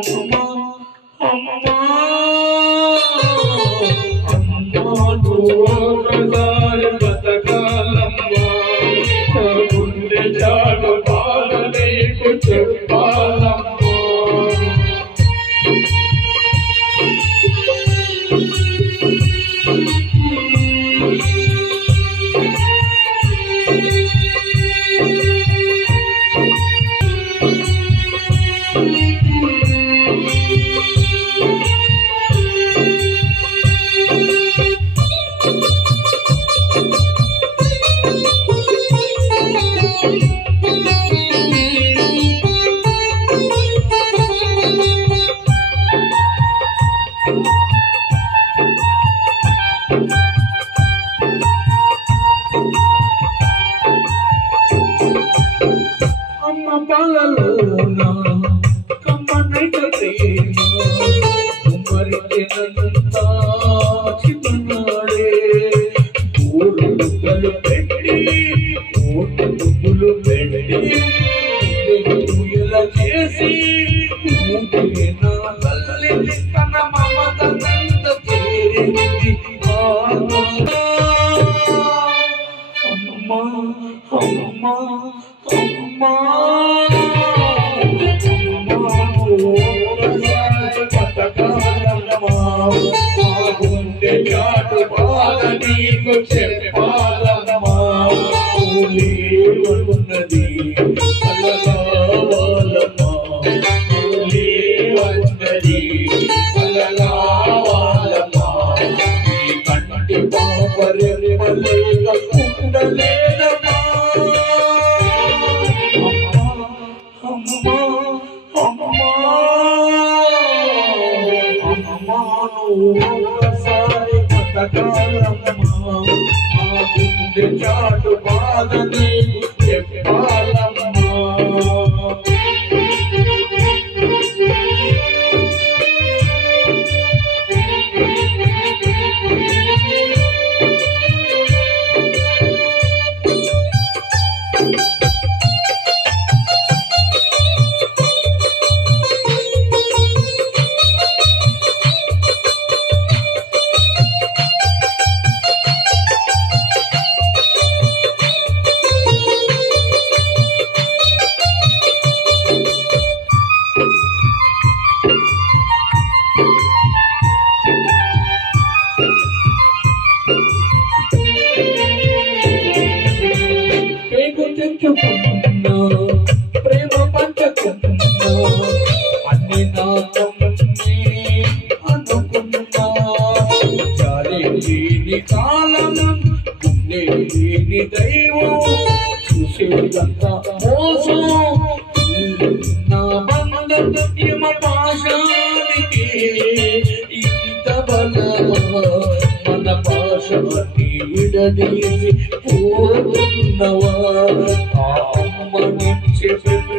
అమ్మా అమ్మా అమ్మా నువ్వు ఒకసారి బతకాలమ్మా గుండె చాటు బాధ నీకు చెప్పాలమ్మా అమ్మ పాలలోన కమ్మనైన ప్రేమ ఉమ్మరికెనంతా చిన్ననాడే ఊరులు పెట్టి ఊటులు పెట్టి ఎలా చేసి ఊపిరి నా తల్లి తన మమత నంద చేరింది అమ్మా అమ్మా అమ్మా గుండె చాటు బాధ నీకు చెప్పాలమ్మా ఉన్నది అలగావాలమ్మా ఉన్నది అలగావాలమ్మా ఈ కంటి పాపరెమ్మలేక ఉండలేదమ్మా అమ్మా అమ్మా అమ్మా ఒకసారి బతకాలమ్మా గుండె చాటు బాధ నీకు చెప్పాలమ్మా ప్రేమ పంచకున్నా అన్ని నాకమ్మి అనుకున్నా చాలే లేని కాలం ఉండే లేని దైవం చూసేదంతా మోసం నా బంధం యమ పాశానికి ఇంత బలమా మన పాశాన్ని విడదీసి పోతున్నవా అమ్మ నుంచి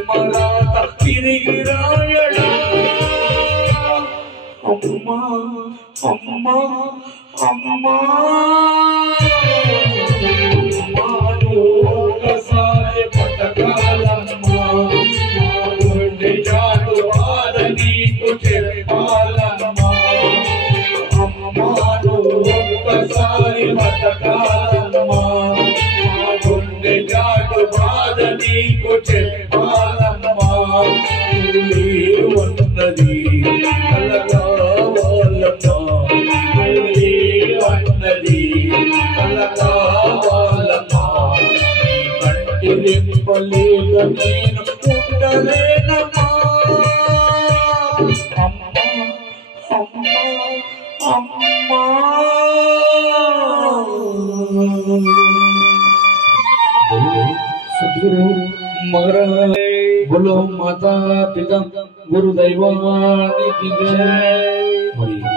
మరాత తిరిగి రాయడా అమ్మా అమ్మా అమ్మా ఒకసారి బతకాలమ్మా గుండె చాటు బాధ నీకు చెప్పాలమ్మా అమ్మా ఒకసారి బతకాలమ్మా గుండె చాటు బాధ నీకు చెప్పాలమ్మా ఉన్నది కలగావాలమ్మా ఉన్నది కలగావాలమ్మా కంటి నింపలేక నేను ఉండలేనమ్మా అమ్మా అమ్మా అమ్మా सद्गुरु महाराज बोलो माता पिता गुरुदैवानी की जय।